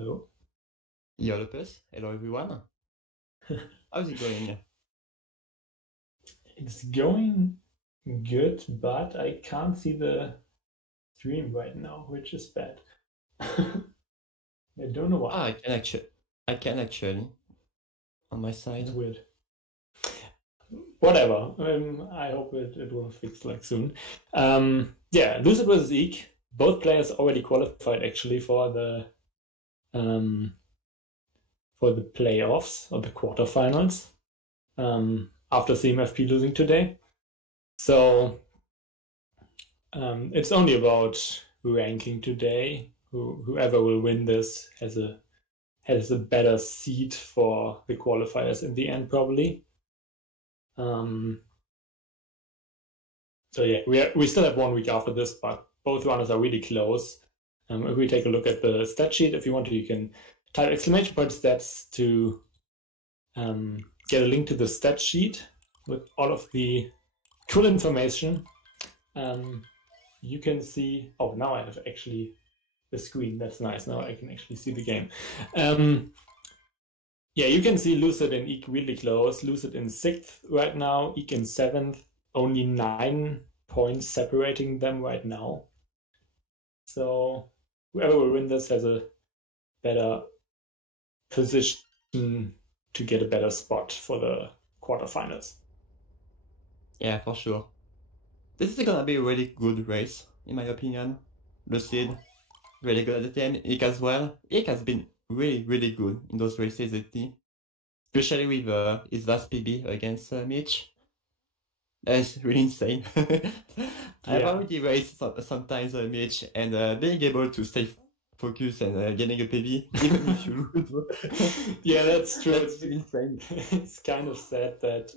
Hello. Yo, Lopez. Hello, everyone. How's it going? It's going good, but I can't see the stream right now, which is bad. I don't know why. Ah, I can actually, on my side. It's weird. Whatever. I hope it will fix like soon. Yeah, Lucid versus EEEK. Both players already qualified actually for the playoffs or the quarterfinals. After CMFP losing today. So it's only about ranking today. Whoever will win this has a better seed for the qualifiers in the end, probably. So yeah, we still have 1 week after this, but both runners are really close. If we take a look at the stat sheet, if you want to, you can type exclamation point stats to get a link to the stat sheet with all of the cool information. You can see. Oh, now I have actually the screen. That's nice. Now I can actually see the game. Yeah, you can see Lucid and EEEK really close. Lucid in 6th right now, EEEK in 7th. Only 9 points separating them right now. So whoever will win this has a better position to get a better spot for the quarterfinals. Yeah, for sure. This is gonna be a really good race, in my opinion. Lucid, really good at the game. EEEK as well. EEEK has been really, really good in those races lately, especially with his last PB against Mitch. That's really insane. I've already raced sometimes Mitch, and being able to stay focused and getting a PB, even if you lose. Yeah, that's true. That's really insane. It's kind of sad that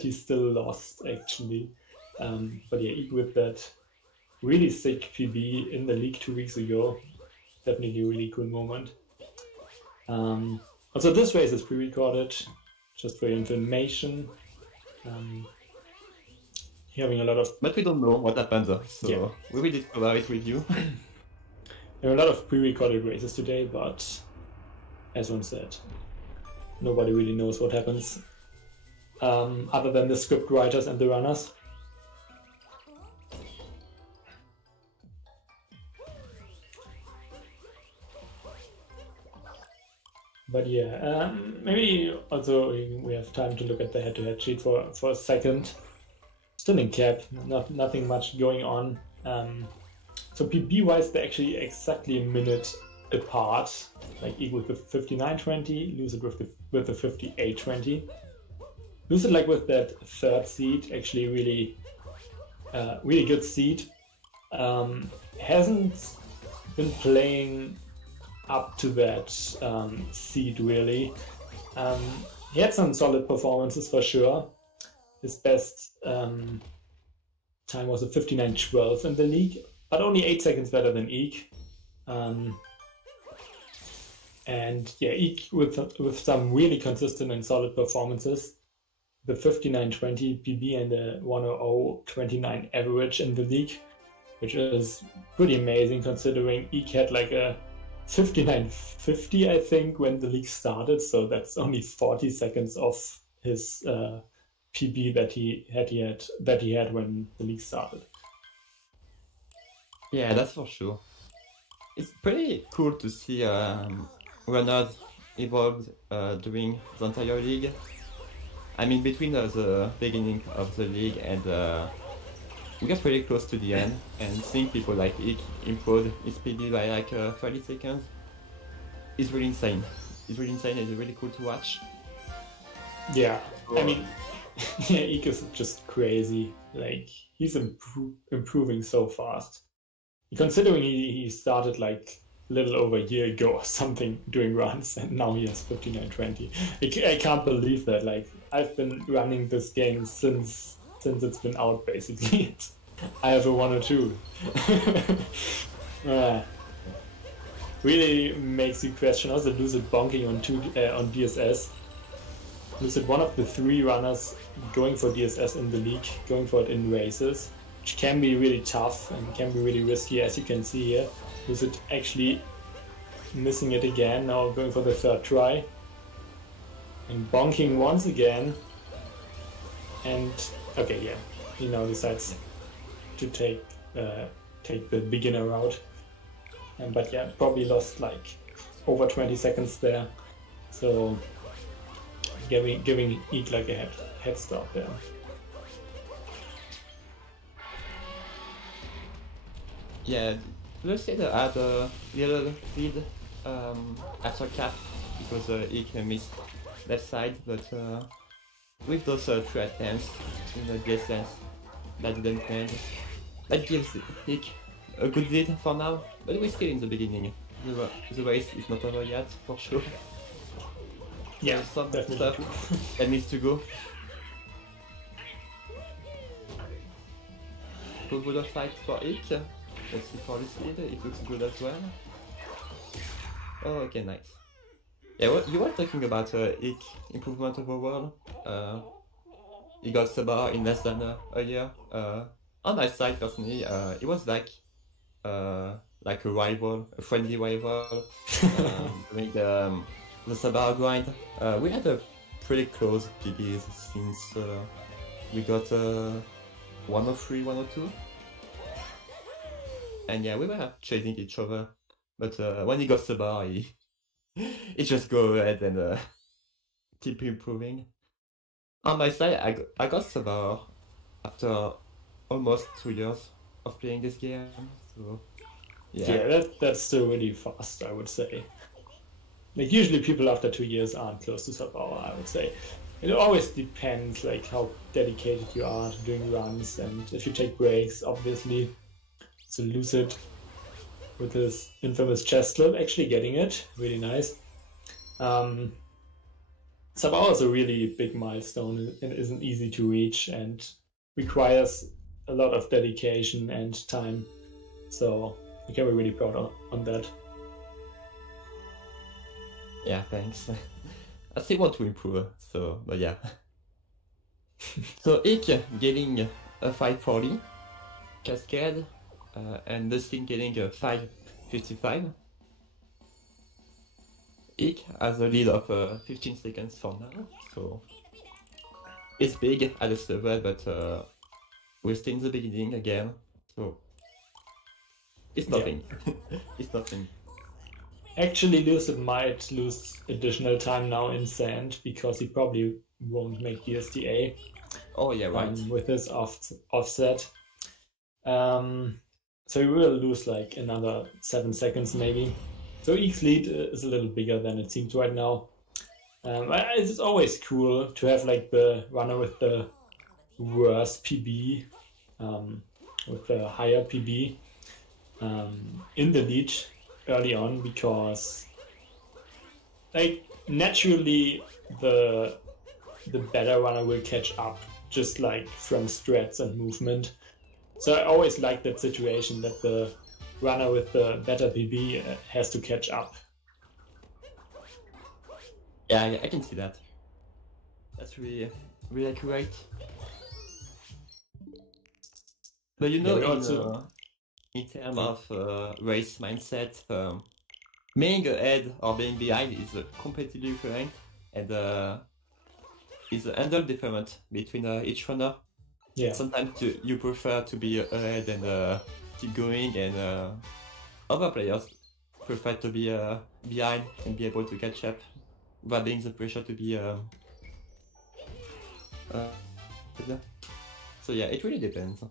he still lost, actually. But yeah, EEEK with that really sick PB in the league 2 weeks ago, definitely a really cool moment. Also, this race is pre-recorded, just for your information. Having a lot of... But we don't know what happened, so yeah. We will discover it with you. There are a lot of pre-recorded races today, but as one said, nobody really knows what happens other than the script writers and the runners. But yeah, maybe also we have time to look at the head-to-head sheet for a second. Still in cap, nothing much going on. So PB-wise, they're actually exactly a minute apart, like EEEK with the 59.20, Lucid with the 58.20. Lucid, like with that 3rd seed, actually really good seed. Hasn't been playing up to that seed really. He had some solid performances for sure. His best time was a 59.12 in the league, but only 8 seconds better than EEEK. And yeah, EEEK with some really consistent and solid performances. The 59.20 PB and the 100.29 average in the league, which is pretty amazing considering EEEK had like a 59.50, I think, when the league started. So that's only 40 seconds off his PB that he had when the league started. Yeah, that's for sure. It's pretty cool to see runners evolved during the entire league. I mean, between the beginning of the league and we got pretty close to the end, and seeing people like EEEK improve his PB by like 30 seconds is really insane. It's really insane and it's really cool to watch. Yeah, I mean, yeah, EEEK is just crazy. Like, he's improving so fast. Considering he started like a little over a year ago or something doing runs, and now he has 59.20. I can't believe that. Like, I've been running this game since it's been out, basically. I have a 102. Really makes you question also Lucid bonking on DSS. Lucid, one of the 3 runners going for DSS in the league, going for it in races, which can be really tough and can be really risky, as you can see here. Lucid actually missing it again, now going for the third try. And bonking once again. And okay, yeah, he now decides to take the beginner route. But yeah, probably lost like over 20 seconds there. So giving EEEK like a head start there. Yeah, Lucid had a little lead after cap because EEEK missed left side, but with those 3 attempts in the distance that didn't land, that gives EEEK a good lead for now, but we're still in the beginning. The race is not over yet, for sure. Yeah, some definitely stuff that needs to go. Good fight for EEEK. Let's see for Lucid, it looks good as well. Oh, okay, nice. Yeah, what you were talking about EEEK improvement overall. He got Sabar in less than a year. On my side, personally, it was like a rival, a friendly rival, doing the Sabar grind. We had a pretty close PBs since we got 103, 102. And yeah, we were chasing each other, but when he got Sabar, he just go ahead and keep improving. On my side, I got Sabar after almost 2 years of playing this game, so yeah, that's still really fast, I would say. Like usually people after 2 years aren't close to Sabar, I would say. It always depends like how dedicated you are to doing runs, and if you take breaks, obviously. So Lucid with his infamous chest slip actually getting it, really nice. Sabar is a really big milestone and isn't easy to reach and requires a lot of dedication and time. So you can be really proud on that. Yeah, thanks. I still want to improve, so, but yeah. So EEEK getting a 540 Cascade, and Lucid getting a 555. EEEK has a lead of 15 seconds for now, so it's big at this level, but we're still in the beginning again, so it's nothing. Yeah. It's nothing. Actually, Lucid might lose additional time now in sand because he probably won't make the SDA. Oh yeah, right. With his offset. So he will lose like another 7 seconds maybe. So EEEK's lead is a little bigger than it seems right now. It's always cool to have like the runner with the worst PB, with the higher PB in the lead early on, because like naturally the better runner will catch up just like from strats and movement. So I always like that situation that the runner with the better PB has to catch up. Yeah, I can see that. That's really accurate. But you know, in terms of race mindset, being ahead or being behind is completely different, and is a handle different between each runner. Yeah. Sometimes you prefer to be ahead and keep going, and other players prefer to be behind and be able to catch up, grabbing the pressure to be. So yeah, it really depends.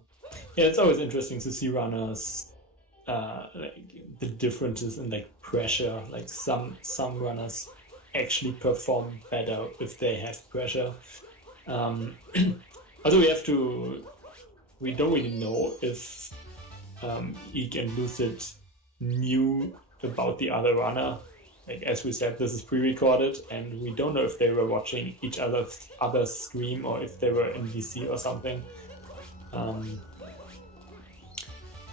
Yeah, it's always interesting to see runners, like the differences in like pressure. Like some runners actually perform better if they have pressure. Also, we don't really know if EEEK and Lucid knew about the other runner. Like as we said, this is pre-recorded, and we don't know if they were watching each other's stream or if they were in VC or something.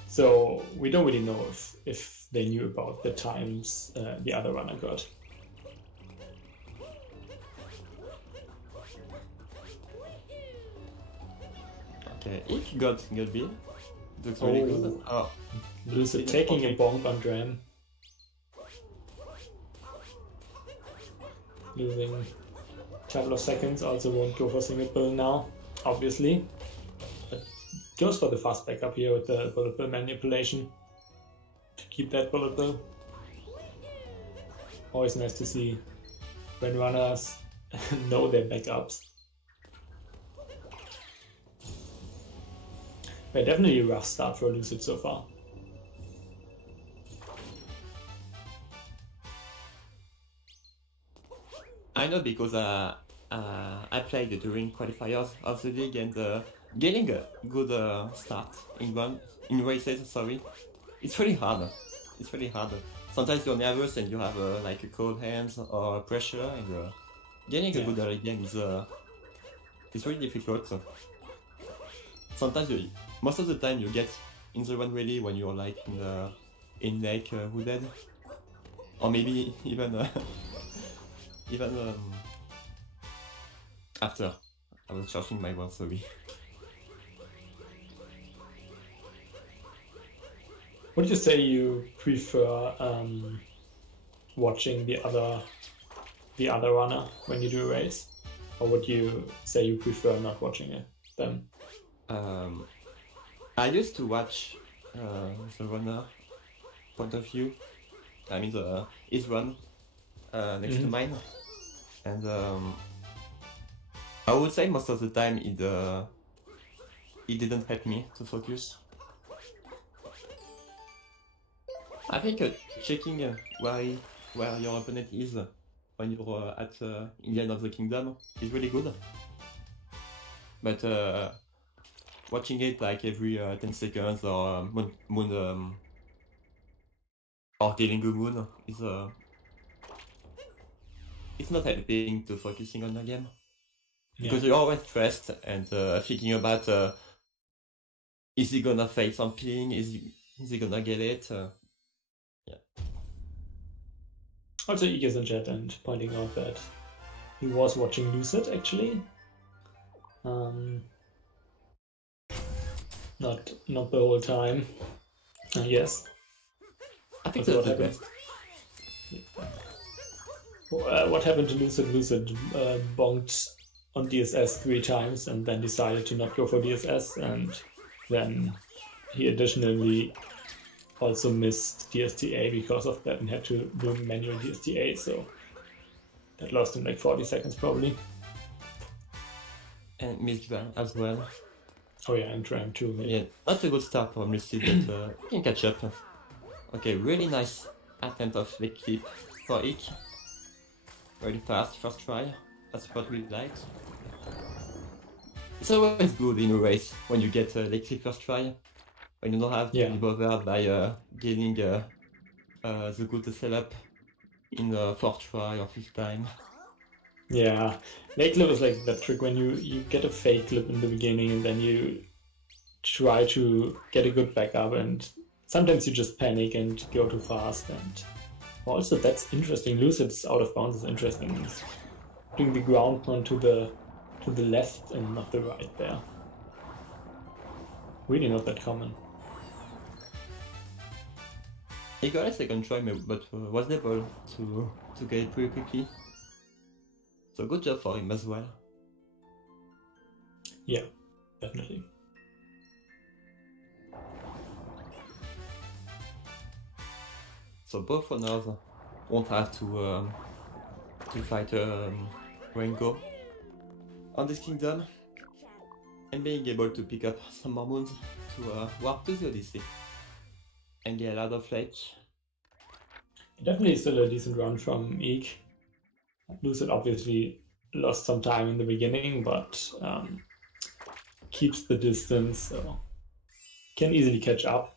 So we don't really know if they knew about the times the other runner got. Okay, EEEK got single B. Looks really good. Oh, Lucid taking a bomb on Dram. losing a couple of seconds. Also won't go for single pill now, obviously. But goes for the fast backup here with the bullet bill manipulation to keep that bullet bill. Always nice to see when runners know their backups. But definitely a rough start for Lucid so far. I know because I played during qualifiers of the league and getting a good start in races. Sorry, it's really hard. It's really hard. Sometimes you're nervous and you have like cold hands or pressure, and getting a good early game is really difficult. So sometimes most of the time you get in the run really when you're like in like hooded, or maybe even even after. I was charging my word, sorry. Would you say you prefer watching the other runner when you do a race, or would you say you prefer not watching them? I used to watch the runner point of view. I mean his run next to mine, and I would say most of the time it didn't help me to focus. I think checking where your opponent is when you're at in the end of the kingdom is really good. But watching it like every 10 seconds or moon or killing a moon is it's not helping to focusing on the game. Because you're always stressed and thinking about is he gonna fail something? Is he gonna get it? Yeah. Also, EEEK is in chat and pointing out that he was watching Lucid actually. Not the whole time. Yes. I think that's the best. What happened to Lucid? Lucid bonked on DSS 3 times and then decided to not go for DSS, and then he additionally also missed DSTA because of that and had to do manual DSTA, so that lost him like 40 seconds probably. And missed Ram as well. Oh yeah, and Ram too. Yeah, not a good start from Lucid, but he can catch up. Okay, really nice attempt of leg clip for EEEK. Really fast, first try. That's what we like. It's always good in a race when you get a leg clip first try. When you don't have to be bothered by getting the good setup in the 4th try or 5th time. Yeah, leg clip is like that trick when you get a fake clip in the beginning and then you try to get a good backup, and sometimes you just panic and go too fast. And also that's interesting. Lucid's out of bounds is interesting. It's putting the ground pound to the left and not the right there. Really not that common. He got a second try, but was able to get it pretty quickly. So good job for him as well. Yeah, definitely. So both runners won't have to fight Rengo on this kingdom, and being able to pick up some more moons to warp to the Odyssey and get a lot of fletch. Definitely still a decent run from EEEK. Lucid obviously lost some time in the beginning, but keeps the distance, so can easily catch up.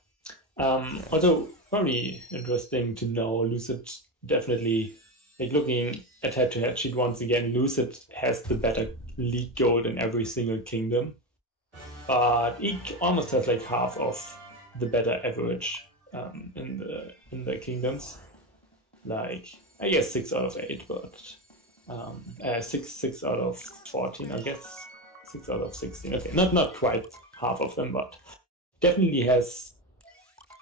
Also, probably interesting to know, Lucid definitely, like looking at head-to-head sheet once again, Lucid has the better league gold in every single kingdom, but EEEK almost has like half of the better average in the kingdoms. Like, I guess 6 out of 8, but 6 out of 14, I guess 6 out of 16. Okay, not quite half of them, but definitely has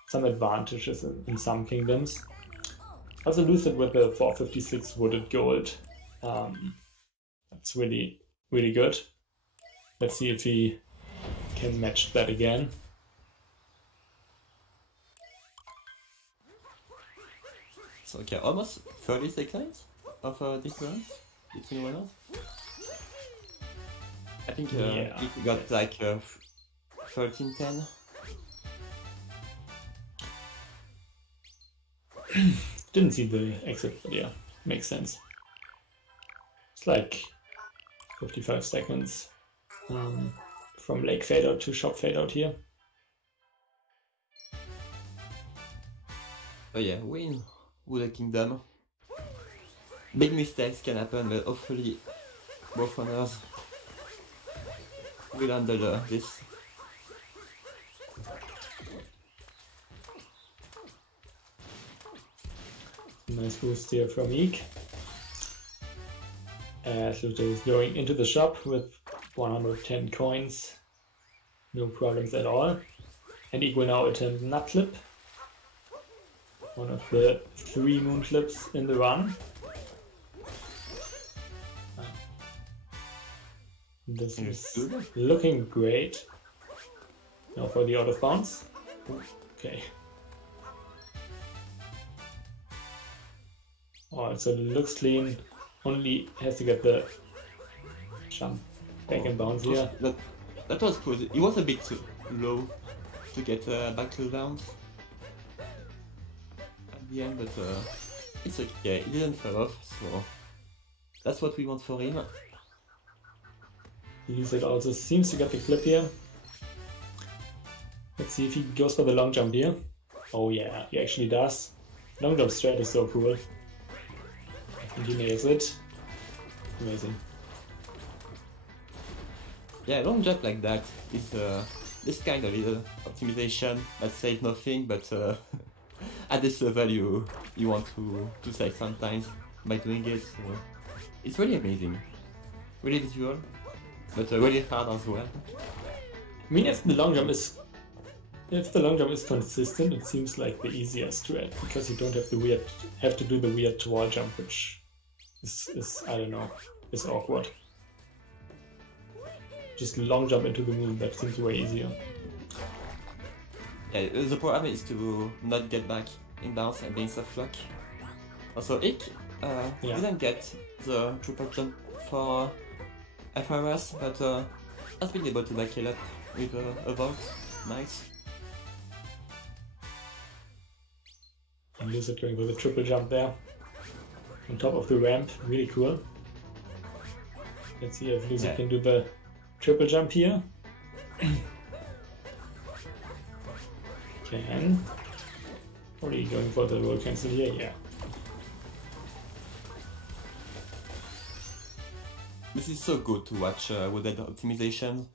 some advantages in some kingdoms. Also Lucid with the 456 wooded gold That's really, really good. Let's see if he can match that again. So okay, almost 30 seconds of difference between winners. I think he got like 13-10. Didn't see the exit, but yeah, makes sense. It's like 55 seconds from lake fade out to shop fade out here. Oh yeah, win Wooded Kingdom. Big mistakes can happen, but hopefully both runners will handle this. Nice boost here from EEEK. Lucid is going into the shop with 110 coins. No problems at all. And EEEK will now attempt nut clip. One of the 3 moon clips in the run. This is looking great. Now for the out of bounds. Okay. Alright, so it looks clean. Only has to get the jump back in bounds here. That was cool. It was a bit too low to get back to the bounds at the end, but it's okay. Yeah, it didn't fall off, so that's what we want for him. Lucid also seems to get the clip here. Let's see if he goes for the long jump here. Oh yeah, he actually does. Long jump strat is so cool. And he nails it. Amazing. Yeah, long jump like that is this kind of little optimization that saves nothing, but at this level you want to save sometimes by doing it. So it's really amazing, really visual, but really hard as well. I mean, if the long jump is consistent, it seems like the easier strat because you don't have to do the weird wall jump, which is I don't know, is awkward. Just long jump into the moon, that seems way easier. Yeah, the problem is to not get back in bounds and being soft lock. Also, EEEK didn't get the triple jump for FRS, but has been able to back it up with a vault. Nice. And Lucid going for the triple jump there. On top of the ramp, really cool. Let's see if Lucid can do the triple jump here. Can. Probably going for the roll cancel here, yeah. This is so good to watch Wooded optimization.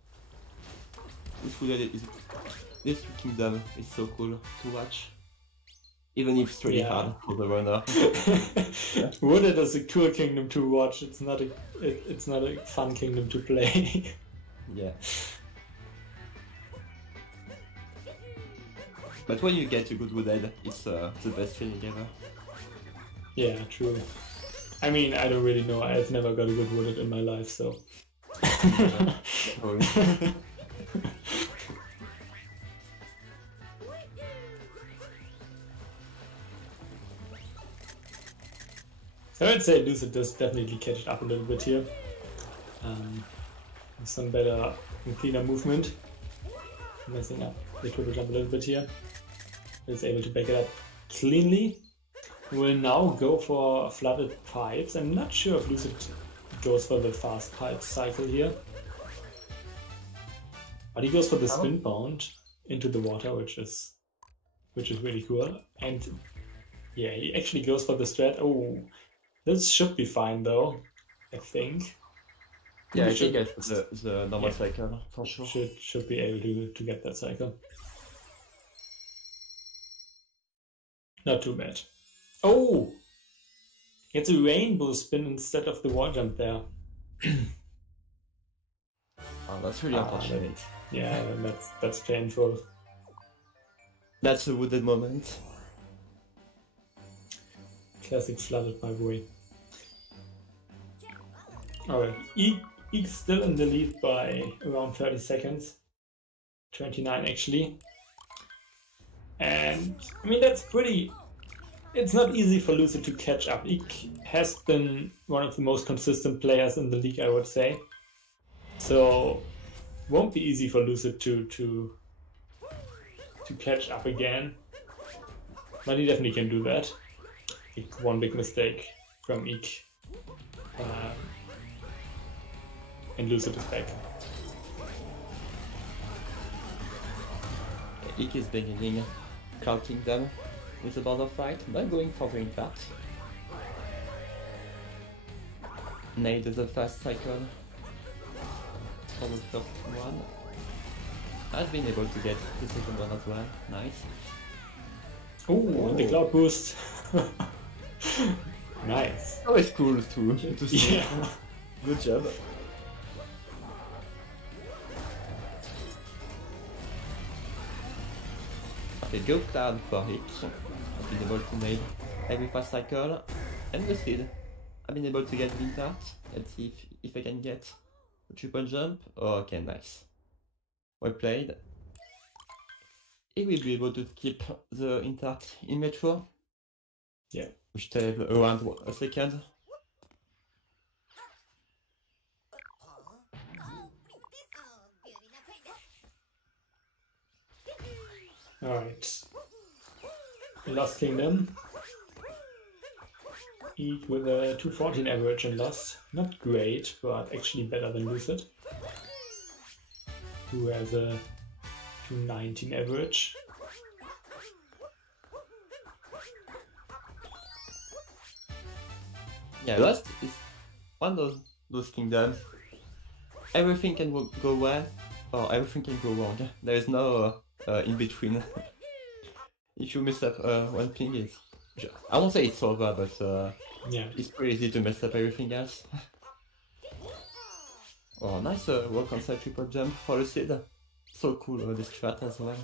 This Kingdom is so cool to watch. Even if it's really hard for the runner. Wooded is a cool kingdom to watch. It's not a fun kingdom to play. Yeah. But when you get a good Wooded, it's the best feeling ever. Yeah, true. I mean, I don't really know. I've never got a good Wooded in my life, so. So I'd say Lucid does definitely catch it up a little bit here. Some better and cleaner movement. Messing up the triple jump a little bit here. Is able to back it up cleanly. Will now go for flooded pipes. I'm not sure if Lucid goes for the fast pipe cycle here. But he goes for the spin bound into the water, which is really cool. And yeah, he actually goes for the strat. Oh, this should be fine though, I think. Yeah, I think it's the normal cycle for sure. Should be able to get that cycle. Not too bad. Oh! It's a rainbow spin instead of the wall jump there. Oh, that's really unfortunate. Yeah, that's painful. That's a Wooded moment. Classic flooded, by the way. Alright, Eek's still in the lead by around 30 seconds. 29 actually. And I mean, that's pretty. It's not easy for Lucid to catch up. Eek has been one of the most consistent players in the league, I would say. So won't be easy for Lucid to catch up again. But he definitely can do that. One big mistake from Eek. And Lucid is back. Eek is beginning Cloud Kingdom with a border fight, not going for the impact. Nailed the fast cycle for the first one. Has been able to get the second one as well. Nice. Oh, the cloud boost. Nice. Always cool to see. Yeah. Good job. Okay, go cloud for it. I've been able to nail every fast cycle. And Lucid. I've been able to get the intact. Let's see if I can get a triple jump. Oh, okay, nice. Well played. He will be able to keep the intact in Metro. Yeah. We should have around a second. Alright. Lost Kingdom. Eek with a 214 average and Lost. Not great, but actually better than Lucid, who has a 219 average. Yeah, Lost is one of those kingdoms. Everything can go well, or everything can go wrong. There is no in between. If you mess up one thing, I won't say it's over, but Yeah. it's pretty easy to mess up everything else. Oh, nice work on side triple jump for Lucid. So cool this strat as well.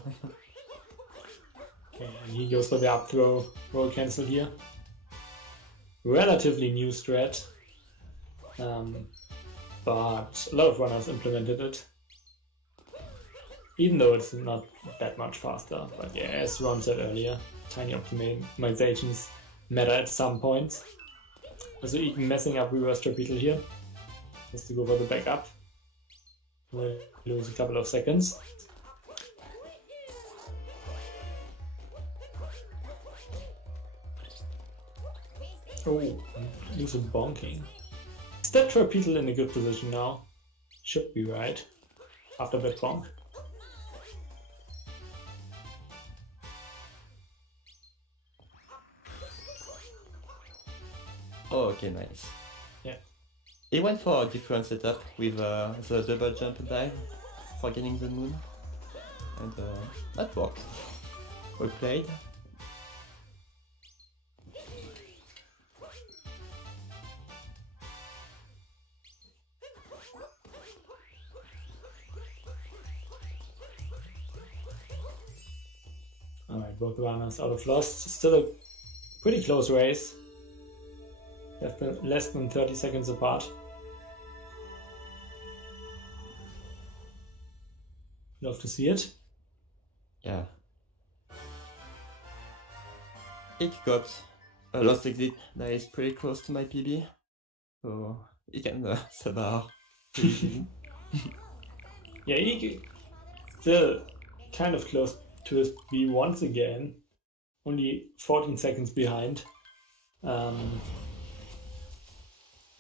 Okay, and he goes for the up throw, roll cancel here. Relatively new strat, but a lot of runners implemented it. Even though it's not that much faster, but yeah, as Ron said earlier, tiny optimizations matter at some points. Also, even messing up reverse torpedo here. Has to go for the backup. We'll lose a couple of seconds. Oh, Lucid bonking. Is that torpedo in a good position now? Should be right. After that bonk. Oh, okay, nice. Yeah. He went for a different setup with the double jump dive for getting the moon. And that worked. Well played. Alright, both runners out of Lost. Still a pretty close race. Less than 30 seconds apart. Love to see it. Yeah. It got a Lost exit that is pretty close to my PB. So he can sub out. Yeah, he still kind of close to his PB once again. Only 14 seconds behind.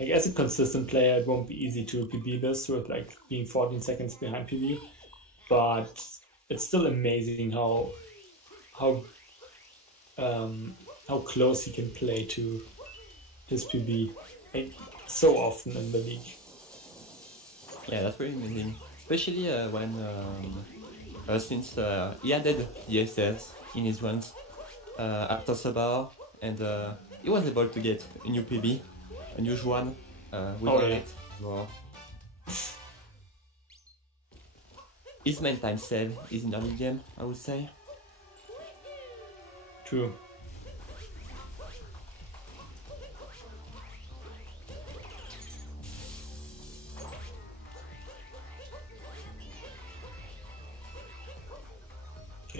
Like, as a consistent player, it won't be easy to PB this with like being 14 seconds behind PB, but it's still amazing how close he can play to his PB, like, so often in the league. Yeah, that's pretty amazing. Especially when since he added the SS in his runs after Sabao, and he was able to get a new PB. A new one with it. Wow. His main time save is in the early game, I would say. True.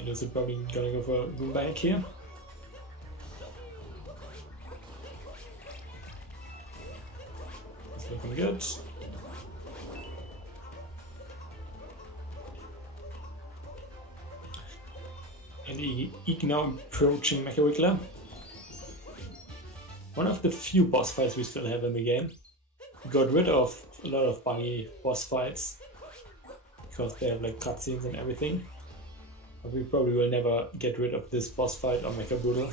Lucid probably gonna go for Goomba Egg here. It's looking good. And EEEK now approaching Mecha Wiggler. One of the few boss fights we still have in the game. We got rid of a lot of bunny boss fights because they have like cutscenes and everything. But we probably will never get rid of this boss fight or Mecha Boodle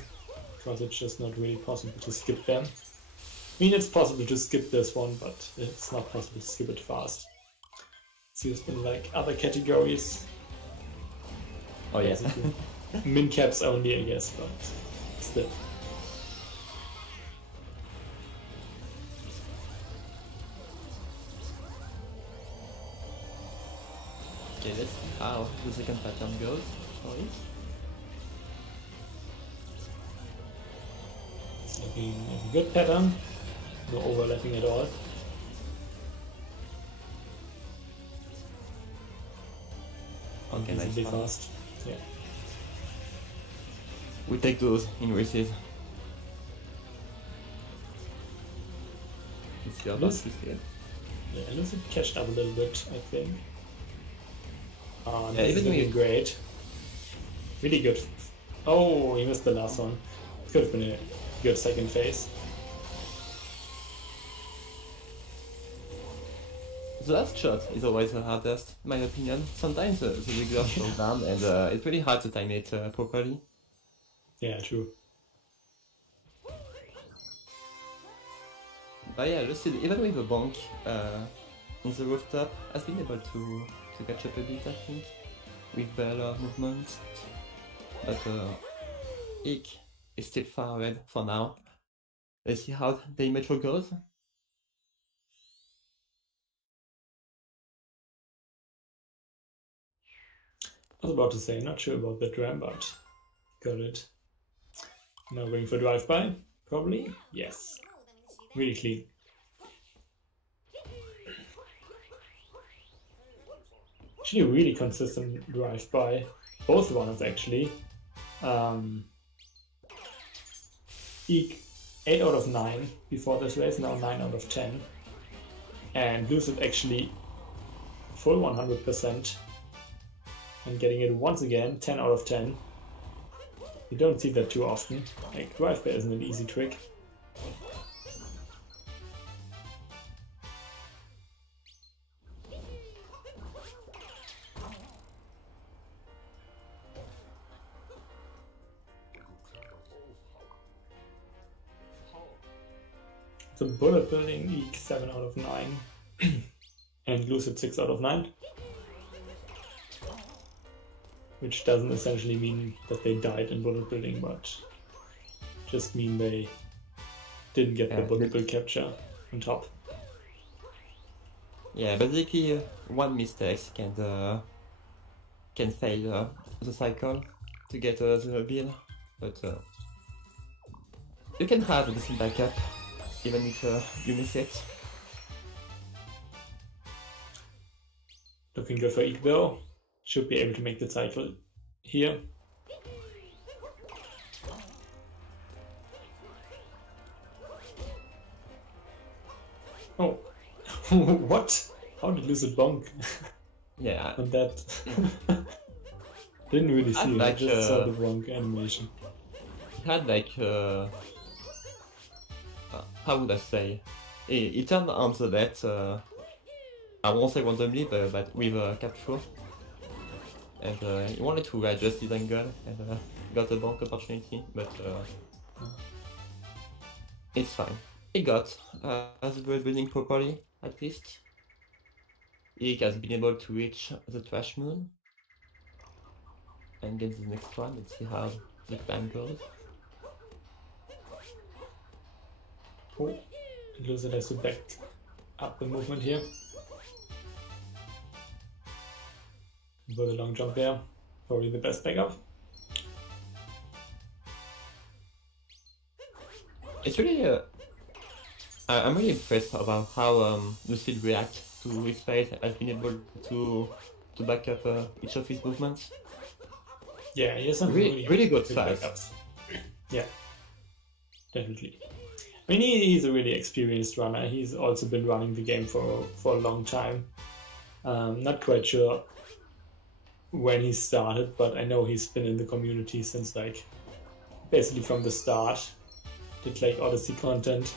because it's just not really possible to skip them. I mean, it's possible to skip this one, but it's not possible to skip it fast. It's used in like other categories. Oh yes. Min caps only, I guess, but still. Okay, let's see how the second pattern goes for it. It's looking like a good pattern. No overlapping at all. Okay, nice. Reasonably fast. Yeah. We take those in races. It's your boss, Lucid. Yeah, Lucid catched up a little bit, I think. Yeah, even looking great. Really good. Oh, he missed the last one. It could have been a good second phase. The last shot is always the hardest, in my opinion. Sometimes the regular slow down and it's really hard to time it properly. Yeah, true. But yeah, Lucid, even with a bonk in the rooftop, has been able to catch up a bit, I think, with better movements. But EEEK is still far ahead for now. Let's see how the metro goes. I was about to say, not sure about that ram, but got it. Now going for drive-by, probably? Yes. Really clean. Actually, a really consistent drive-by. Both runners, actually. EEEK 8 out of 9 before this race, now 9 out of 10. And Lucid actually full 100%. And getting it once again, 10 out of 10. You don't see that too often. Like, drive-by isn't an easy trick. So bullet building EEEK 7 out of 9 and Lucid 6 out of 9. Which doesn't essentially mean that they died in bullet building, but just mean they didn't get the bullet build capture on top. Yeah, basically one mistake can fail the cycle to get the build, but you can have a decent backup even if you miss it. Looking good for EEEK though. Should be able to make the cycle here. Oh, what? How did Lucid bonk? Yeah. On that. Didn't really see it, like, I just saw the bonk animation. It had like, how would I say? It turned on the net, I won't say randomly, but with a capture. And he wanted to adjust his angle and got a bonk opportunity, but it's fine. He got the building properly, at least. EEEK has been able to reach the trash moon and get the next one. Let's see how the climb goes. Oh, Lucid has to back up the movement here. For the long jump there, probably the best backup. It's really, I'm really impressed about how Lucid react to his face. Has been able to back up each of his movements. Yeah, he has some really good good size. backups. Yeah, definitely. I mean, he's a really experienced runner. He's also been running the game for a long time. Not quite sure when he started, but I know he's been in the community since like basically from the start. Did like Odyssey content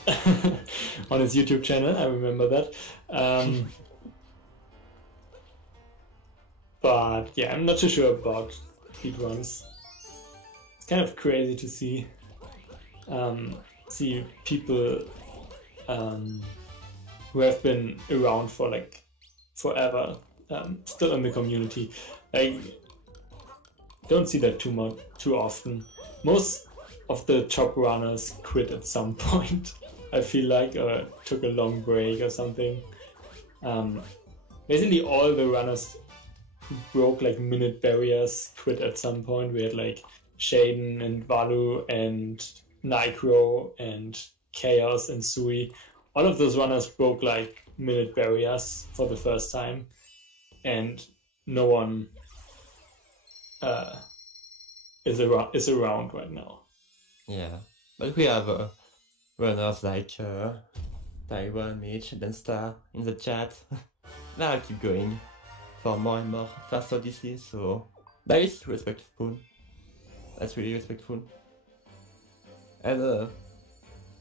on his YouTube channel. I remember that. But yeah, I'm not too sure about speedruns. It's kind of crazy to see people who have been around for like forever still in the community. I don't see that too often. Most of the top runners quit at some point. I feel like, or took a long break or something. Basically, all the runners who broke like minute barriers quit at some point. We had like Shaden and Valu and Nicro and Chaos and Sui. All of those runners broke like minute barriers for the first time, and no one is around right now. Yeah, but we have runners like Taiwan, Mitch, Denstar in the chat. Now keep going for more and more fast Odyssey, so that is respectful. That's really respectful. And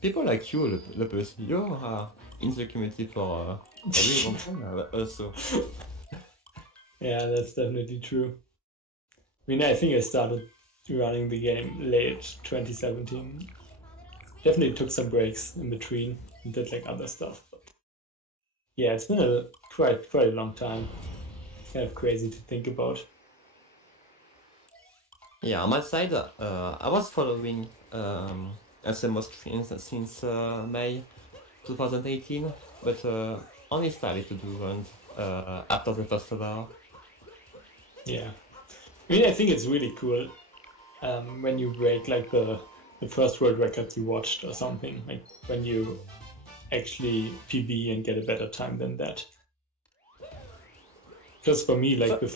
people like you, Lepus, you are in the community for a really long time also. Yeah, that's definitely true. I mean, I think I started running the game late 2017. Definitely took some breaks in between and did like other stuff. But yeah, it's been quite a long time. It's kind of crazy to think about. Yeah, on my side, I was following SMO streams since May 2018, but only started to do runs after the festival. Yeah, I mean, I think it's really cool when you break like the first world record you watched or something, like when you actually PB and get a better time than that. Because for me, like the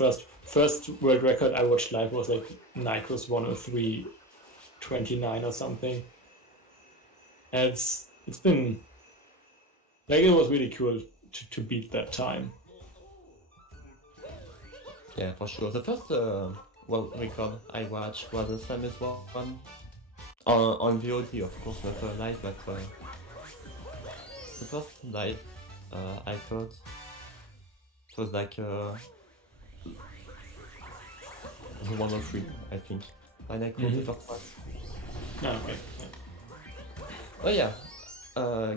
first world record I watched live was like Nicro's 103.29 or something. And it's been like, it was really cool to beat that time. Yeah, for sure. The first world record I watched was the famous one on VOD, of course, not live, but the first live I thought it was like the 103, I think. And I called the first one. Oh, okay. Yeah. Oh yeah,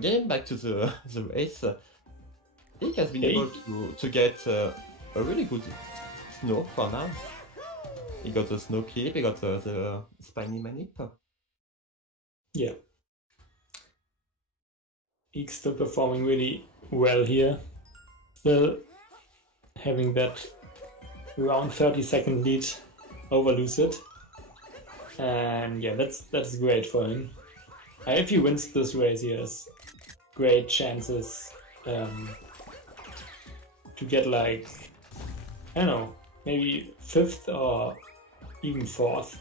getting back to the race, he has been able to get a really good snow for now. He got the snow clip, he got the spiny manip. Yeah. EEK's still performing really well here. Still having that around 30-second lead over Lucid. And yeah, that's great for him. If he wins this race, he has great chances to get like, I don't know, maybe 5th or even 4th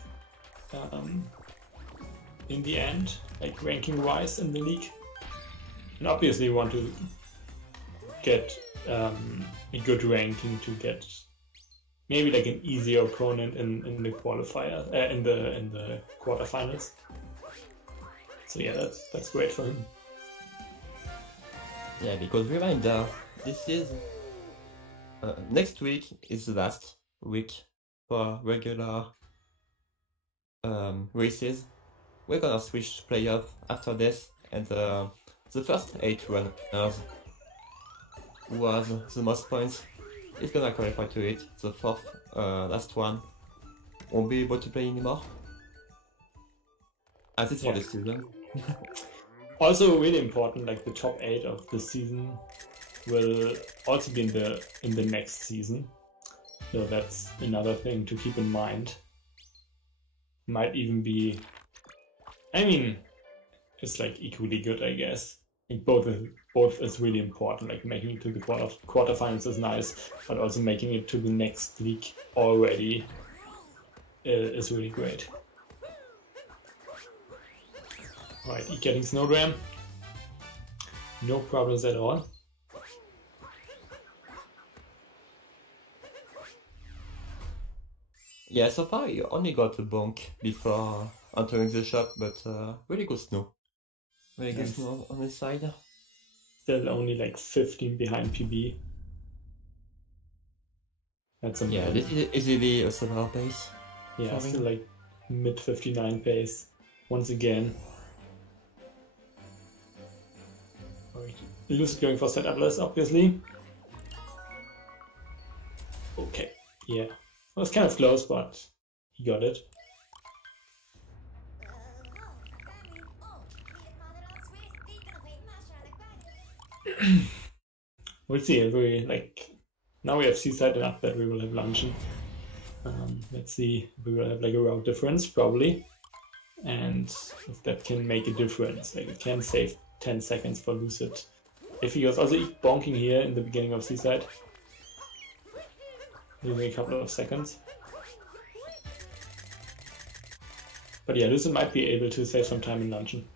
in the end, like ranking wise in the league. And obviously want to get a good ranking to get maybe like an easier opponent in the qualifier, in the quarterfinals. So yeah, that's great for him. Yeah, because reminder, this is next week is the last week for regular races. We're gonna switch to playoff after this, and the first 8 runners who has the most points is gonna qualify to it. The 4th last one won't be able to play anymore. As it's for the season. Also really important, like the top 8 of the season will also be in the next season. So that's another thing to keep in mind. Might even be, I mean, it's like equally good, I guess. Like both is really important. Like making it to the quarterfinals is nice, but also making it to the next league already is really great. Alright, getting Snowdram. No problems at all. Yeah, so far you only got a bonk before entering the shop, but really good snow. Really good snow on this side. Still only like 15 behind PB. That's amazing. Yeah, this is easily a similar pace. Yeah, still like mid 59 pace once again. Alright, Lucid going for setupless, obviously. Okay, yeah. It was kind of close, but he got it. We'll see if we now we have seaside enough that we will have luncheon. Let's see if we will have like a route difference probably, and if that can make a difference. Like it can save 10 seconds for Lucid. If he was also bonking here in the beginning of seaside, maybe a couple of seconds. But yeah, Lucid might be able to save some time in luncheon.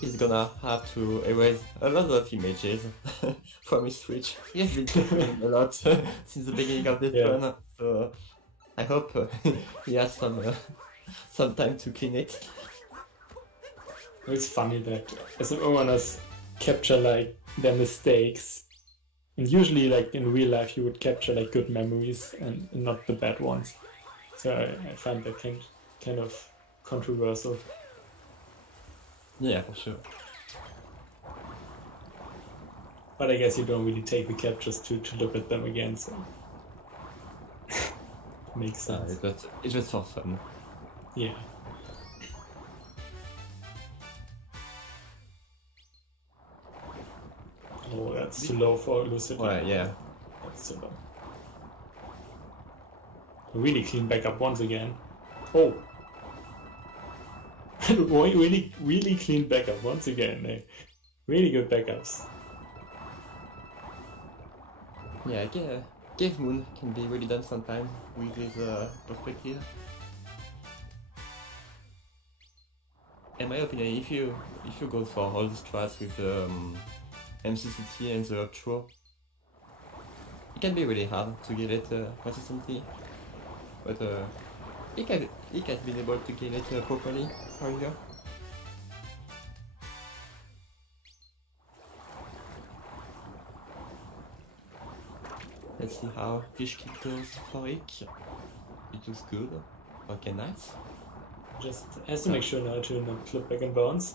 He's gonna have to erase a lot of images from his Switch. He has been tweaking a lot since the beginning of this run, so I hope he has some time to clean it. It's funny that SMO runners capture like their mistakes, and usually like in real life you would capture like good memories and not the bad ones. So I find that kind of controversial. Yeah, for sure. But I guess you don't really take the captures to look at them again, so makes sense. It's just for fun. Yeah. Oh, that's too low for Lucid. Well, yeah. That's too low. Really clean backup once again. Oh! really clean backup once again. Eh? Really good backups. Yeah, Cave Moon can be really done sometimes with his perspective. In my opinion, if you go for all the strats with the MCCT and the throw, it can be really hard to get it consistently. But he has been able to get it properly earlier. Let's see how fish kick goes for EEK. It looks good. Okay, nice. Just has to make sure now to not clip back and bounce.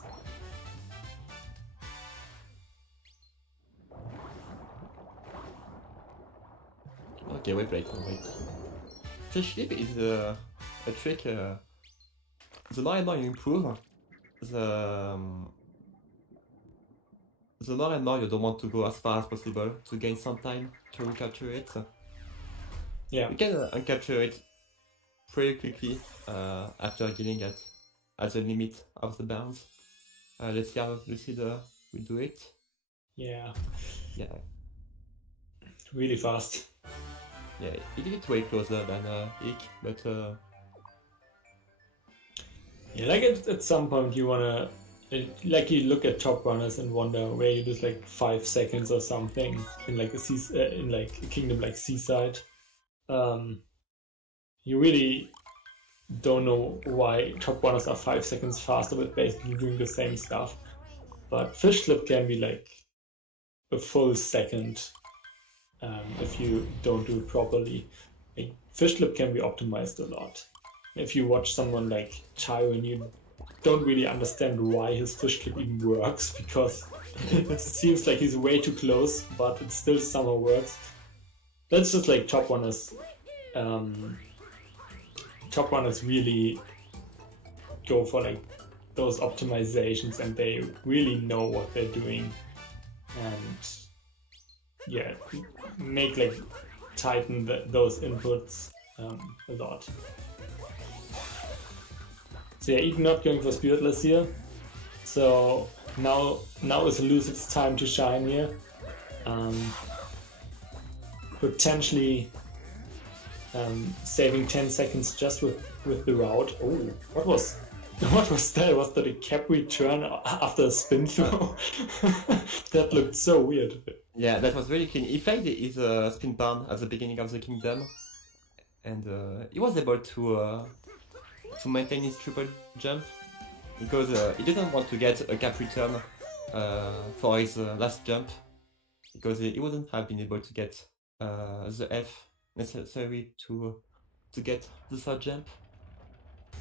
Okay, wait. Fish flip is a trick. The more and more you improve, the more and more you don't want to go as far as possible to gain some time to recapture it. Yeah. You can uncapture it pretty quickly after getting at the limit of the bounds. Let's see how Lucid will do it. Yeah. Yeah. Really fast. Yeah, he did it way closer than EEK, but yeah, like at some point you wanna, like you look at top runners and wonder where you lose like 5 seconds or something in like in like a kingdom like Seaside. You really don't know why top runners are 5 seconds faster with basically doing the same stuff. But fish slip can be like a full second if you don't do it properly. Like, fish slip can be optimized a lot. If you watch someone like Tyron, you don't really understand why his fish clip even works, because it seems like he's way too close, but it still somehow works. That's just like top runners. Top runners really go for like those optimizations, and they really know what they're doing, and yeah, make like tighten those inputs a lot. So yeah, EEK not going for Spiritless here. So now is Lucid's time to shine here. potentially saving 10 seconds just with the route. Oh, what was that? Was that a cap return after a spin throw? That looked so weird. Yeah, that was really clean. He faked his spin barn at the beginning of the kingdom, and he was able to maintain his triple jump because he didn't want to get a cap return for his last jump, because he wouldn't have been able to get the F necessary to get the third jump.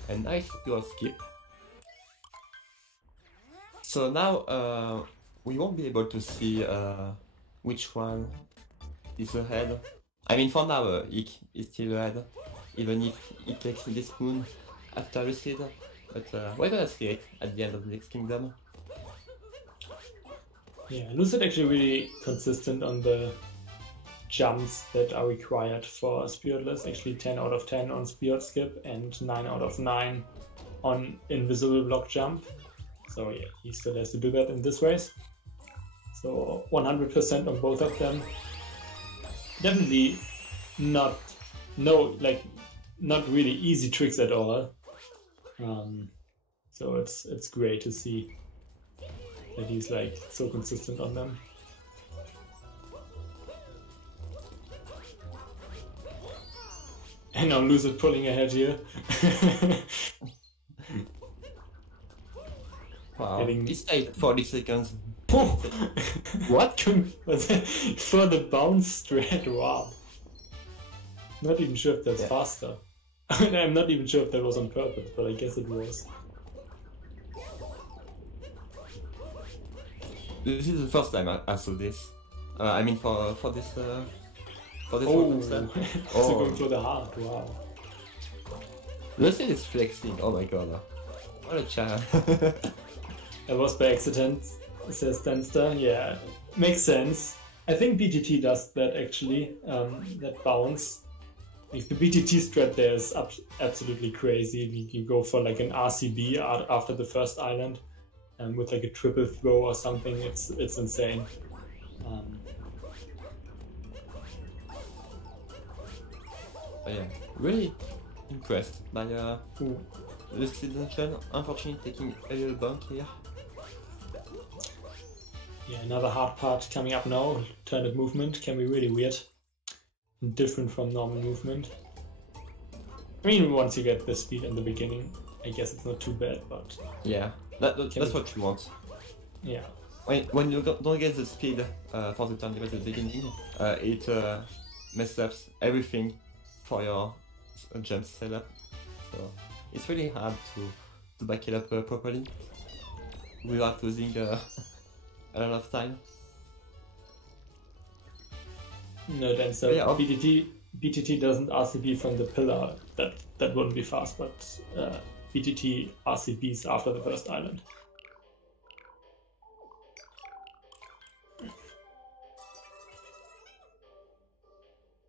And nice pure skip. So now we won't be able to see which one is ahead. I mean, for now, EEEK is still ahead, even if he takes this moon after Lucid. But we're gonna see it at the end of the next kingdom. Yeah, Lucid actually really consistent on the jumps that are required for Spiritless. Actually 10 out of 10 on Spirit Skip and 9 out of 9 on Invisible Block Jump. So yeah, he still has to do that in this race. So 100% on both of them. Definitely not really easy tricks at all. So it's great to see that he's like so consistent on them. And now Lucid pulling ahead here. Wow, he stayed 40 seconds. What? For the bounce strat, wow. Not even sure if that's faster. I'm not even sure if that was on purpose, but I guess it was. This is the first time I saw this. I mean, for this Oh, step. so going for the heart, wow. Lucid is flexing, oh my god. What a child. That was by accident, says Denster. Yeah, makes sense. I think BTT does that actually, that bounce. Like the BTT strat there is absolutely crazy. You go for like an RCB after the first island, and with like a triple throw or something, it's insane. Yeah, really impressed by Lucid Junction. Unfortunately, taking a little bump here. Yeah, another hard part coming up now. Alternate movement can be really weird and different from normal movement. I mean, once you get the speed in the beginning, I guess it's not too bad, but... Yeah, that's what you want. Yeah. When you don't get the speed for the turn at the beginning, it messes up everything for your jump setup. So it's really hard to back it up properly without losing a lot of time. No, then so yeah, BTT doesn't RCB from the pillar. That wouldn't be fast, but BTT RCBs after the first island.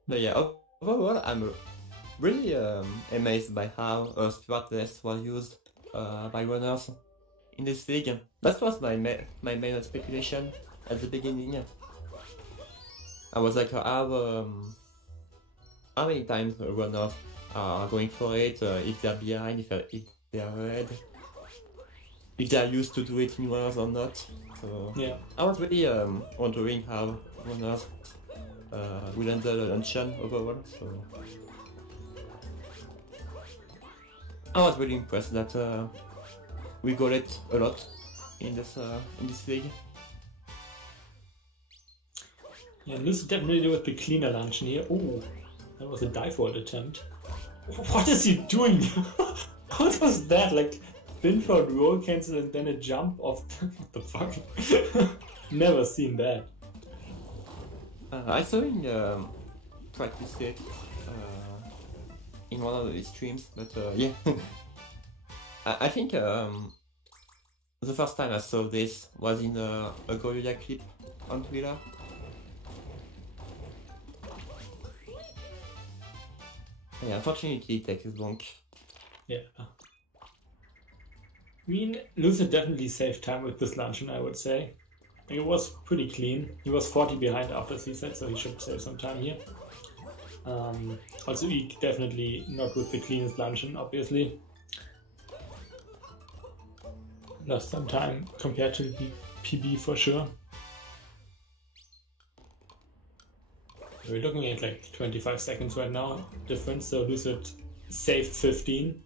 But yeah, overall, I'm really amazed by how Spiritless was used by runners in this league. That was my main speculation at the beginning. I was like, how many times runners are going for it, if they're behind, if they're ahead, if they're used to do it in runners or not. So yeah, I was really wondering how runners will handle the luncheon overall. So I was really impressed that we got it a lot in this league. Yeah, Lucid definitely with the cleaner luncheon here. Oh, that was a dive vault attempt. What is he doing? What was that? Like, Binford roll cancel and then a jump off. What the fuck? Never seen that. I saw him practice it in one of his streams, but yeah. I think the first time I saw this was in a Gorilla clip on Twitter. Yeah, unfortunately it takes long. Yeah. I mean, Lucid definitely saved time with this luncheon, I would say. It was pretty clean. He was 40 behind after C-set, so he should save some time here. Also, EEK definitely not with the cleanest luncheon, obviously. Lost some time compared to the PB for sure. We're looking at like 25 seconds right now difference, so Lucid saved 15,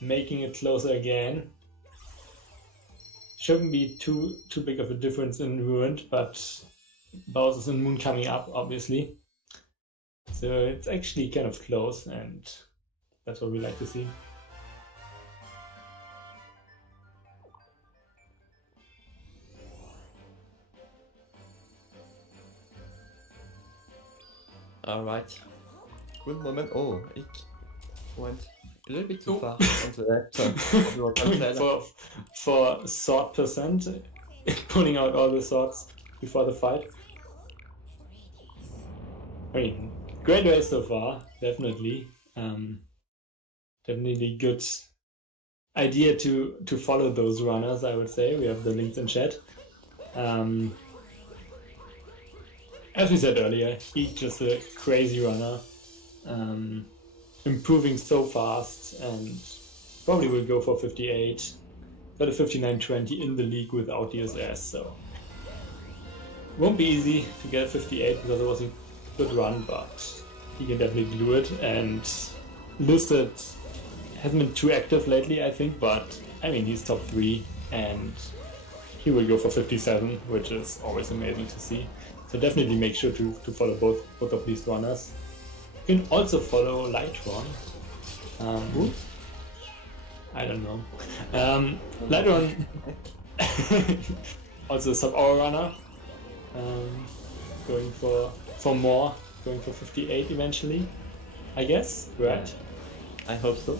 making it closer again. Shouldn't be too big of a difference in Ruined, but Bowser's and Moon coming up, obviously. So it's actually kind of close, and that's what we like to see. Alright. Good moment. Oh, it went a little bit too far on the left. for sword percent, pulling out all the swords before the fight. I mean, great race so far, definitely. Definitely good idea to follow those runners, I would say. We have the links in chat. As we said earlier, he's just a crazy runner, improving so fast, and probably will go for 58. Got a 59.20 in the league without DSS, so won't be easy to get a 58 because it was a good run, but he can definitely do it. And Lucid hasn't been too active lately, I think, but I mean, he's top 3 and he will go for 57, which is always amazing to see. So definitely make sure to follow both of these runners. You can also follow Lightron. I don't know. Lightron, also a sub-hour runner. Going for more, going for 58 eventually, I guess, right? I hope so.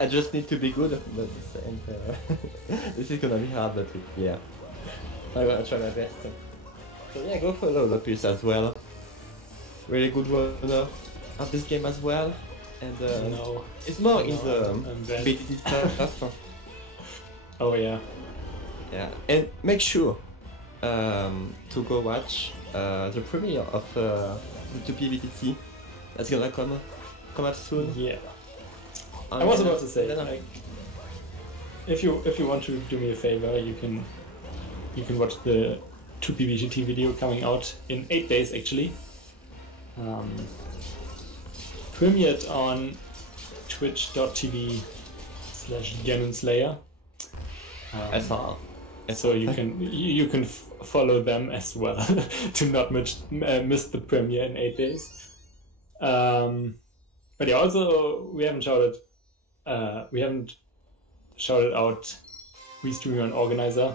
I just need to be good, and this is gonna be hard, but yeah, I'm gonna try my best. So yeah, go follow Lopus as well. Really good runner of this game as well, and no, it's more in the BTT stuff. Oh yeah. Yeah, and make sure to go watch the premiere of the 2PVTT that's gonna come up soon. Yeah. I was about to say, like, if you want to do me a favor, you can watch the 2PVGT video coming out in 8 days actually. Premiered on twitch.tv/GanonSlayer. So you can follow them as well to not miss the premiere in 8 days. But yeah, also we haven't shouted out restreamer and organizer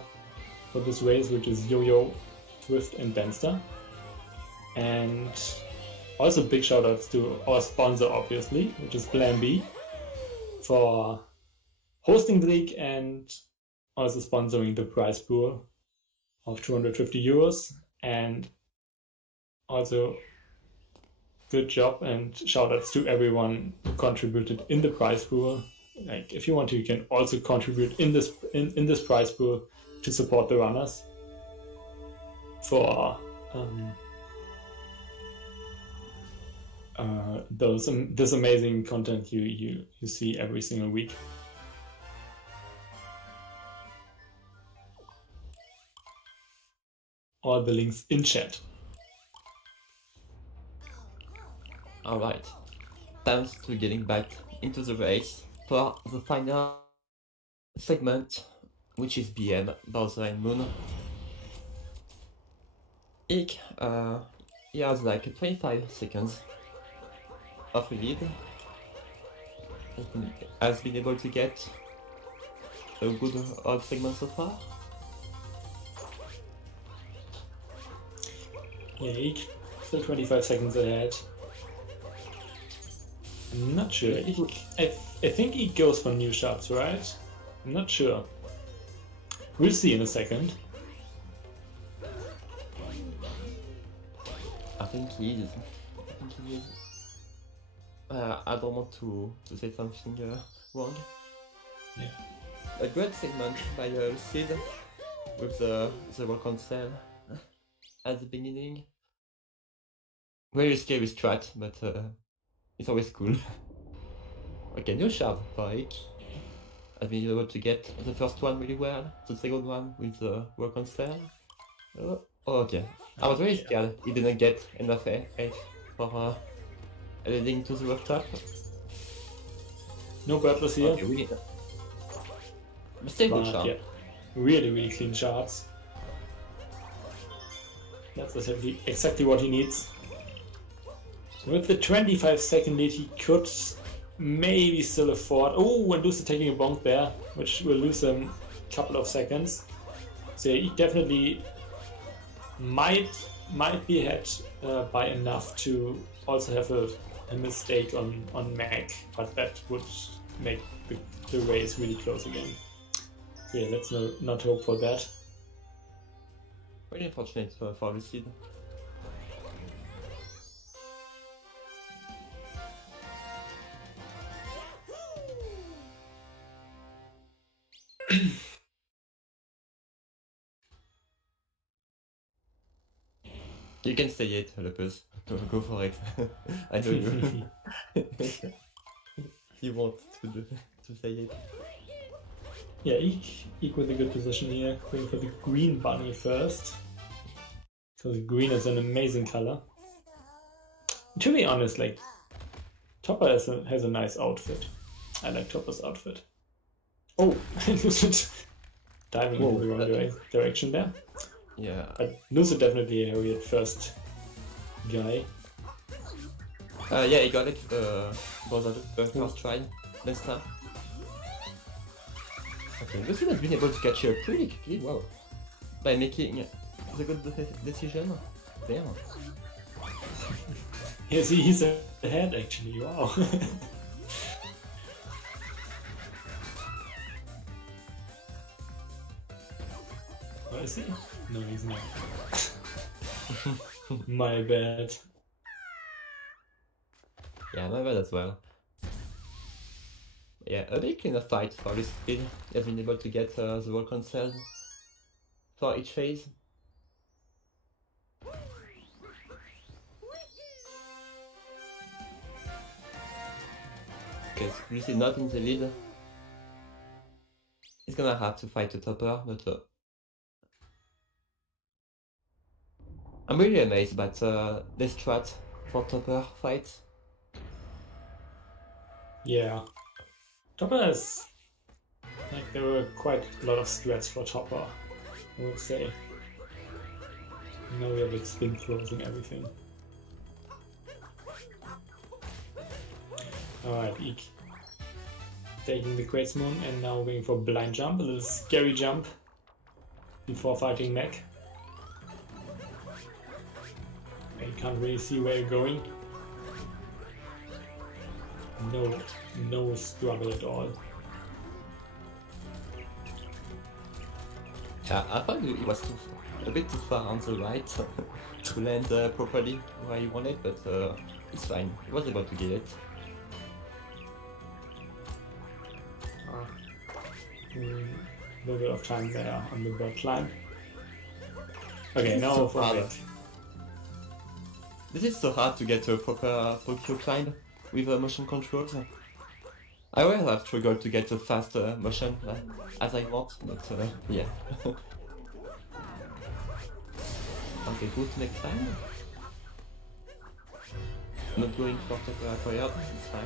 for this race, which is Yo-Yo, Swift, and Benster. And also big shout outs to our sponsor, obviously, which is Plan B, for hosting the league and also sponsoring the prize pool of 250 euros. And also good job and shout outs to everyone who contributed in the prize pool. Like, if you want to, you can also contribute in this prize pool to support the runners for this amazing content you see every single week. All the links in chat. Alright, thanks to getting back into the race for the final segment, which is BM, Bowser and Moon. EEK, he has like 25 seconds of a lead. He has been able to get a good odd segment so far. Yeah, EEK, still 25 seconds ahead. I'm not sure. I think EEK goes for new shots, right? I'm not sure. We'll see in a second. I think he is. I don't want to say something wrong. Yeah. A great segment by Lucid. with the work on cell at the beginning. Very scary strat, but it's always cool. Okay, new shard for EEK. I've been able to get the first one really well, the second one with the work on cell. Oh, okay. I was very scared he didn't get enough F for leading to the rough trap. No butlers here. Okay, we need stable shard. Yeah. Really clean shards. That's exactly what he needs. With the 25-second lead, he could maybe still afford. Oh, and Lucid taking a bonk there, which will lose him a couple of seconds. So he definitely might be ahead by enough to also have a mistake on Mac, but that would make the race really close again. So yeah, let's not hope for that. Very unfortunate for Lucid. You can say it, Lopez. Go for it. I know you. You want to say it. Yeah, EEK with a good position here. Going for the green bunny first. Because green is an amazing color. To be honest, like, Topper has a nice outfit. I like Topper's outfit. Oh, Lucid diving in the wrong direction there. Yeah. But Lucid definitely a weird first guy. Yeah, he got it for the first try this time. Okay, Lucid has been able to catch up pretty quickly, wow. By making the good decision. Damn. Yes, he's ahead actually, wow. Where is he? No, he's not. My bad. Yeah, my bad as well. Yeah, a big cleaner fight for Lucid. He has been able to get the wall cancelled for each phase. Okay, Lucid not in the lead. He's gonna have to fight the Topper, but I'm really amazed by this strat for Topper fights. Yeah. Topper is... like, there were quite a lot of strats for Topper, I would say. Now we have like spin throws and everything. Alright, EEK taking the Quates Moon and now going for blind jump, a little scary jump before fighting Mech. You can't really see where you're going. No struggle at all. Yeah, I thought it was a bit too far on the right to land properly where he wanted, but it's fine. He was able to get it. A little bit of time there on the bot line. Okay, now for it. This is so hard to get a proper Tokyo climb with motion controls. I will have struggled to get a fast motion as I want, but yeah. Okay, good next time. Not going for Tokyo acquired, it's fine.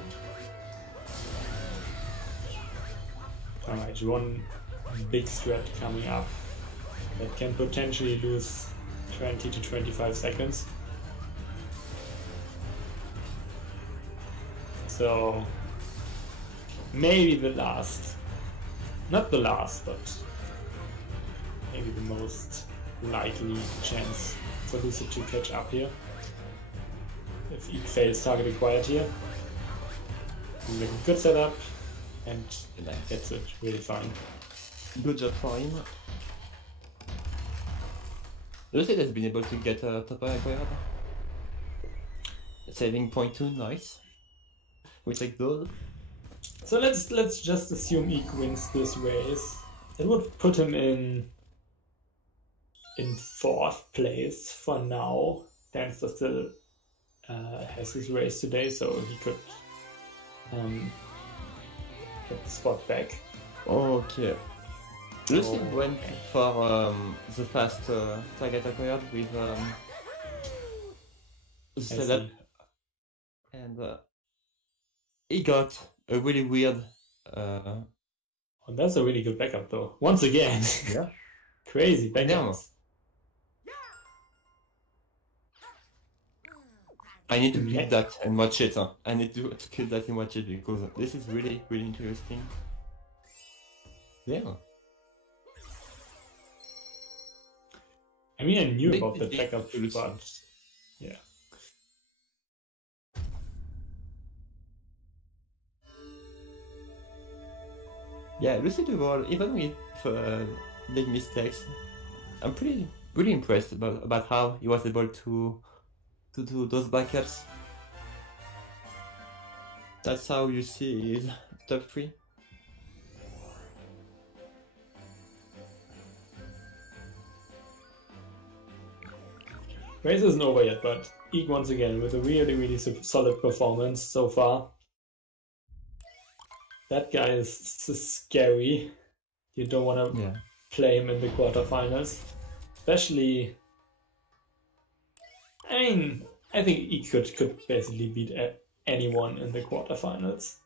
Alright, one big strat coming up that can potentially lose 20 to 25 seconds. So maybe the last, not the last, but maybe the most likely chance for Lucid to catch up here. If EEK fails target acquired here, make a good setup and gets it really fine. Good job for him. Lucid has been able to get a Topper acquired. Saving 0.2, nice. We take those. So let's just assume EEK wins this race. That would put him in in 4th place for now. Dancer still has his race today, so he could get the spot back. Okay. Lucid went for the fast target acquired with the setup, and he got a really weird. Oh, that's a really good backup, though. Once again, Yeah, crazy backups. I need to kill that and watch it. I need to kill that and watch it because this is really, really interesting. Yeah. I mean, I knew about the backup, but yeah. Yeah, Lucid overall, even with big mistakes, I'm pretty impressed about how he was able to do those backups. That's how you see his top 3. Race isn't over yet, but EEEK once again with a really solid performance so far. That guy is scary. You don't want to play him in the quarterfinals. Especially, I mean, I think EEEK could basically beat anyone in the quarterfinals.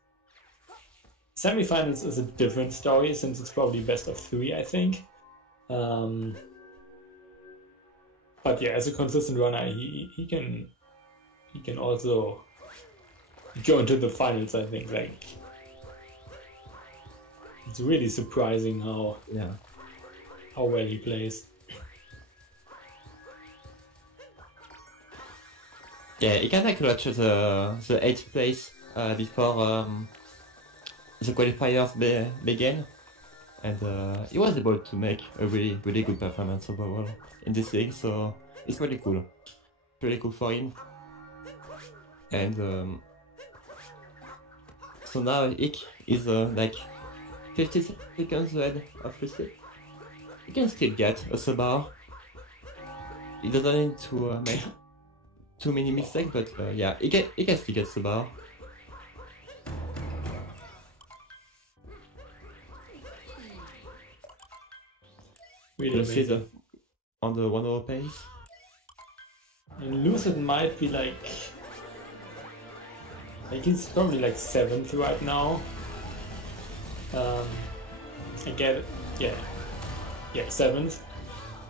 Semifinals is a different story since it's probably best of 3, I think. But yeah, as a consistent runner, he can also go into the finals. I think it's really surprising how well he plays. Yeah, he can clutch the 8th place before the qualifiers began, and he was able to make a really good performance overall in this league, so it's really cool for him. And so now EEEK is like 50 seconds ahead of Lucid. He can still get a Subaru. He doesn't need to make too many mistakes, but yeah, he can still get Subaru. Really Lucid on the 1-hour pace. And Lucid might be like he's probably like 7th right now. I get it. Yeah, 7th.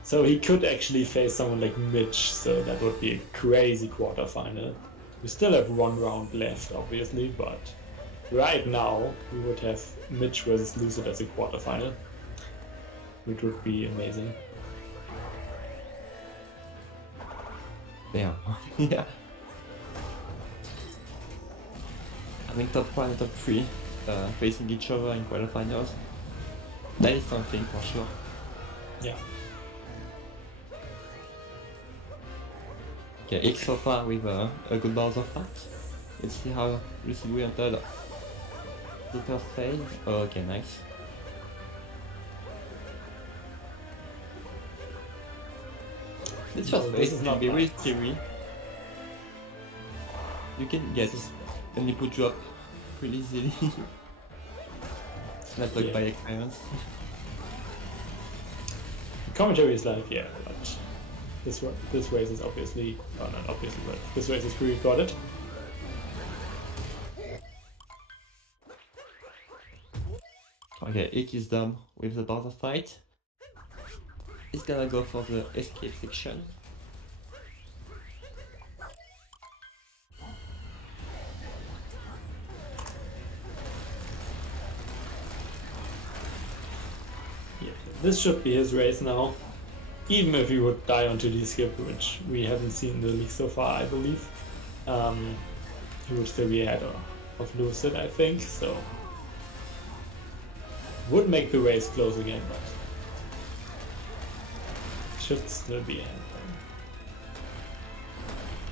So he could actually face someone like Mitch, so that would be a crazy quarterfinal. We still have 1 round left, obviously, but right now we would have Mitch versus Lucid as a quarterfinal, which would be amazing. Yeah. Yeah. I think top 1 and top 3 facing each other in qualifiers. That is something for sure. Yeah. Okay, EEEK so far with a good balance of facts. Let's see how Lucid we entered the first phase. Oh, okay, nice. This first phase is not be really scary. You can get an input drop pretty easily. Not like by experience. The commentary is like, yeah, but this race is obviously, well, not obviously, but this race is pre-recorded. Okay, EEEK is done with the border fight. He's gonna go for the escape section. Yeah, this should be his race now. Even if he would die onto the skip, which we haven't seen in the league so far, I believe. He would still be ahead of Lucid, I think, so would make the race close again, but should still be ahead.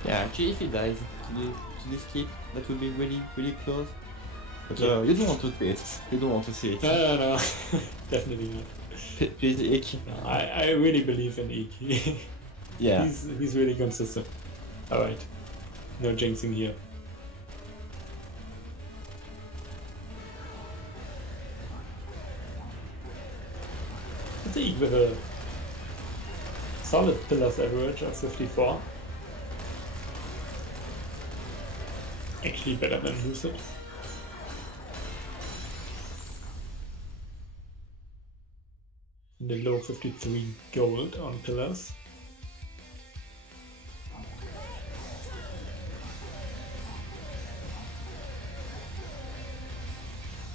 Yeah, actually, if he dies to this skip, that would be really close. But you don't want to see it. You don't want to see it. No, definitely not. Please, EEK. I really believe in EEK. Yeah. He's really consistent. Alright. No jinxing here. EEK with a solid pillars average of 54. Actually better than Lucid. In the low 53 gold on pillars.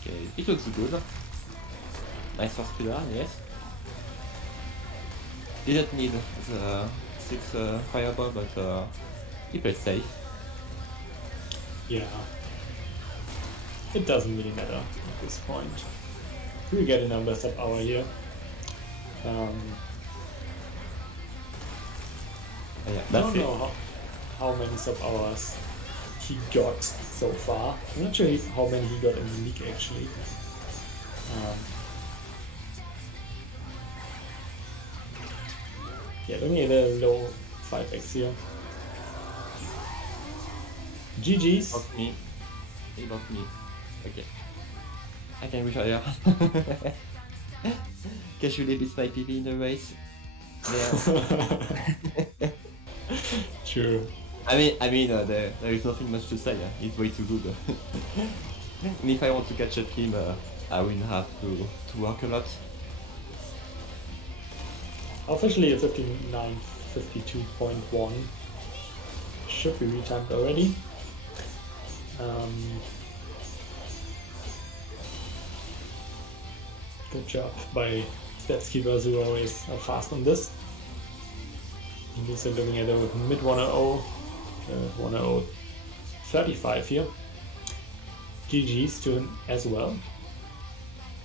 Okay, it looks good. Nice first pillar, yes. Didn't need the 6 fireball, but he played safe. Yeah. It doesn't really matter at this point. We get a number sub hour here. Yeah, I don't know how many sub hours he got so far. I'm not sure how many he got in the league actually. Yeah, looking at a low 5x here. GG's. Off me. He buffed me. Okay. I can retire. Casually beats my PV in the race. Yeah. True. I mean, there is nothing much to say. He's way too good. And if I want to catch up him, I will have to work a lot. Officially a 59.52.1 should be retimed already. Good job by Statskeepers who always are fast on this. And this is looking at it with mid 100, 100.35 here. GG's to him as well.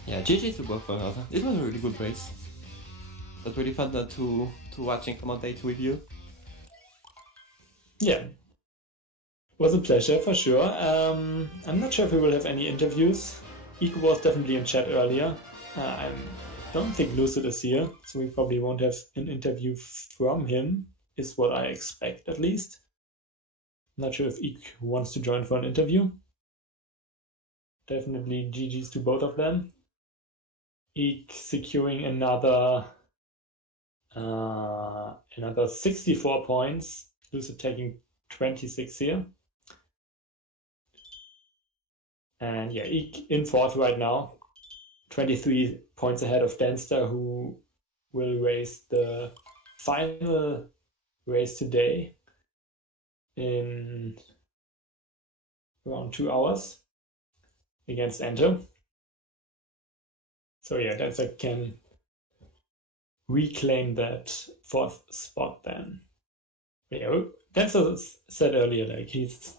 Yeah, GG's to both of us. It was a really good race. It was really fun to watch and commentate with you. Yeah. Was a pleasure for sure. I'm not sure if we will have any interviews. EEK was definitely in chat earlier. I don't think Lucid is here, so we probably won't have an interview from him, is what I expect at least. Not sure if EEK wants to join for an interview. Definitely GG's to both of them. EEK securing another 64 points. Lucid taking 26 here. And yeah, EEK in fourth right now. 23 points ahead of Denster, who will race the final race today in around 2 hours against Enter. So yeah, Denster can reclaim that fourth spot then. Yeah, Denster said earlier, like he's